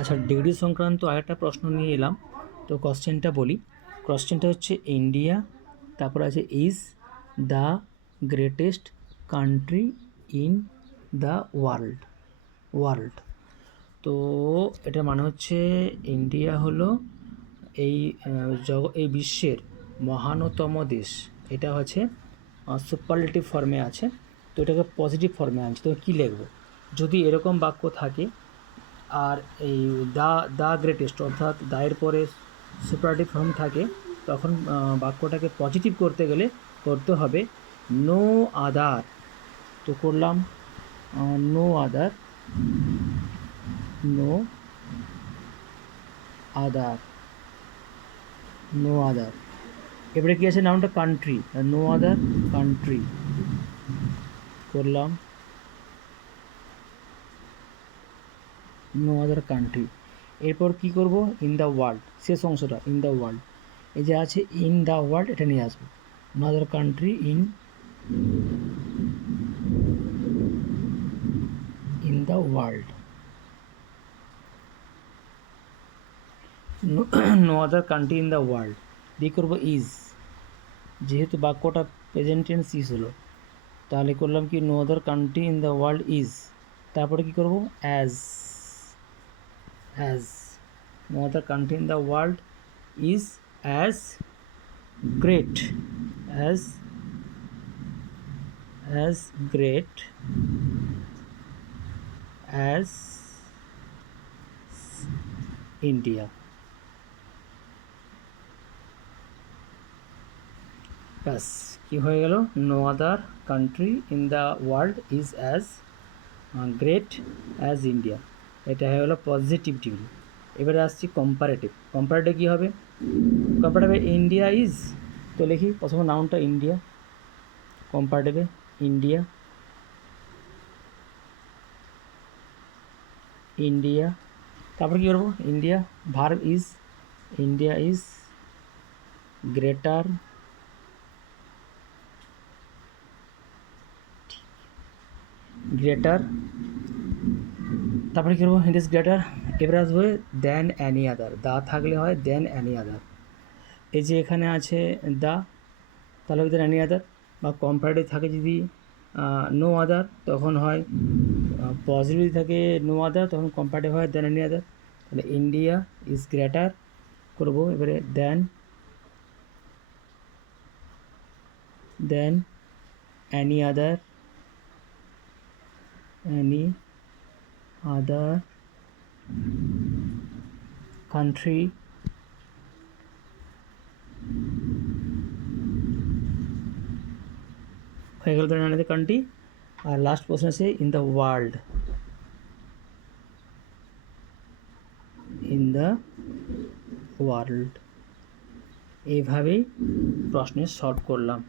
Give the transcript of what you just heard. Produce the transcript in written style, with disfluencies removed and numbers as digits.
আচ্ছা, ডিগ্রি সংক্রান্ত আরেকটা প্রশ্ন নিয়ে এলাম। তো কোশ্চেনটা বলি। কোশ্চেনটা হচ্ছে ইন্ডিয়া, তারপর আছে is the greatest country in the world. তো এটা মানে হচ্ছে ইন্ডিয়া হলো এই বিশ্বের মহানতম দেশ। এটা হচ্ছে সুপারলেটিভ ফর্মে আছে, তো এটাকে পজিটিভ ফর্মে আনছে। তো কী লিখব? যদি এরকম বাক্য থাকে আর এই দ্য গ্রেটেস্ট অর্থাৎ দায়ের পরে সুপারলেটিভ ফর্ম থাকে, তখন বাক্যটাকে পজিটিভ করতে গেলে করতে হবে নো আদার। তো করলাম no other, no other, no other. এবারে কী আছে? নামটা কান্ট্রি, নো আদার কান্ট্রি করলাম, নো আদার কান্ট্রি। এরপর কী করব? ইন দ্য ওয়ার্ল্ড, শেষ অংশটা ইন দ্য ওয়ার্ল্ড। এই যে আছে ইন দ্য ওয়ার্ল্ড, এটা নিয়ে আসবো। No other country in the world. No other country in the world দিয়ে করবো ইজ, যেহেতু বাক্যটা প্রেজেন্ট টেন্স ইজ হলো, তাহলে করলাম কি no other country in the world is. তারপরে কি করব? As no other country in the world is as great as great as India. ব্যাস, কি হয়ে গেল? No other country in the world is as great as India. এটা হয়ে গেলো পজিটিভ ডিগ্রি। এবারে আসছি কম্পারেটিভ। কম্পারেটিভ কী হবে? কম্পারেটিভে ইন্ডিয়া ইজ, তো লিখি প্রথমে নাউনটা ইন্ডিয়া, কম্পারেটিভে ইন্ডিয়া, ইন্ডিয়া। তারপর কী করবো? India verb is, India is greater তারপরে কী করবো? It is greater. এবারে আসবে দেন অ্যানি আদার। দা থাকলে হয় দেন অ্যানি আদার। এই যে এখানে আছে দা, তাহলে দেন অ্যানি আদার। বা কম্পারেটিভ থাকে যদি নো আদার, তখন হয় পজিটিভ থাকে নো আদার, তখন কম্পারেটিভ হয় দেন অ্যানি আদার। তাহলে ইন্ডিয়া ইজ গ্রেটার করবো এবারে দেন অ্যানি আদার কান্ট্রি হয়ে গেল দেন অ্যানাদার কান্ট্রি। আর লাস্ট প্রশ্ন আছে ইন দ্য ওয়ার্ল্ড, এইভাবেই প্রশ্নের সলভ করলাম।